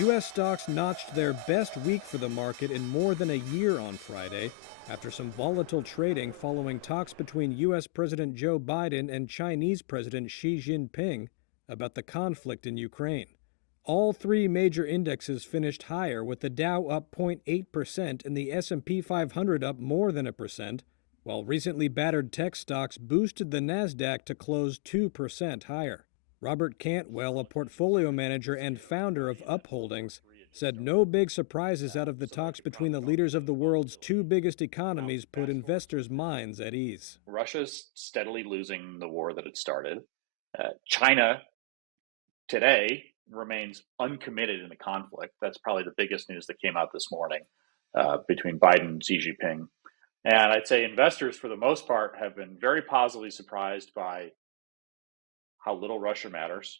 U.S. stocks notched their best week for the market in more than a year on Friday, after some volatile trading following talks between U.S. President Joe Biden and Chinese President Xi Jinping about the conflict in Ukraine. All three major indexes finished higher, with the Dow up 0.8% and the S&P 500 up more than 1%, while recently battered tech stocks boosted the Nasdaq to close 2% higher. Robert Cantwell, a portfolio manager and founder of Up Holdings, said no big surprises out of the talks between the leaders of the world's two biggest economies put investors' minds at ease. Russia's steadily losing the war that it started. China today remains uncommitted in the conflict. That's probably the biggest news that came out this morning between Biden and Xi Jinping. And I'd say investors, for the most part, have been very positively surprised by how little Russia matters,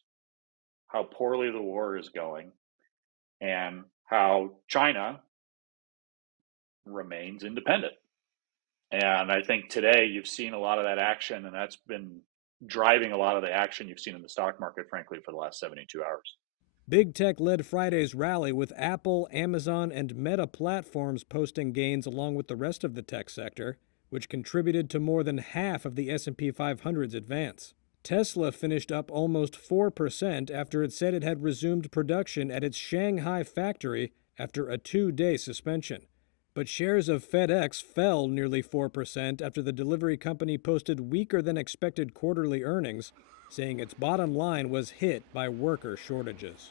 how poorly the war is going, and how China remains independent. And I think today you've seen a lot of that action, and that's been driving a lot of the action you've seen in the stock market, frankly, for the last 72 hours. Big tech led Friday's rally, with Apple, Amazon, and Meta platforms posting gains along with the rest of the tech sector, which contributed to more than half of the S&P 500's advance. Tesla finished up almost 4% after it said it had resumed production at its Shanghai factory after a 2-day suspension. But shares of FedEx fell nearly 4% after the delivery company posted weaker than expected quarterly earnings, saying its bottom line was hit by worker shortages.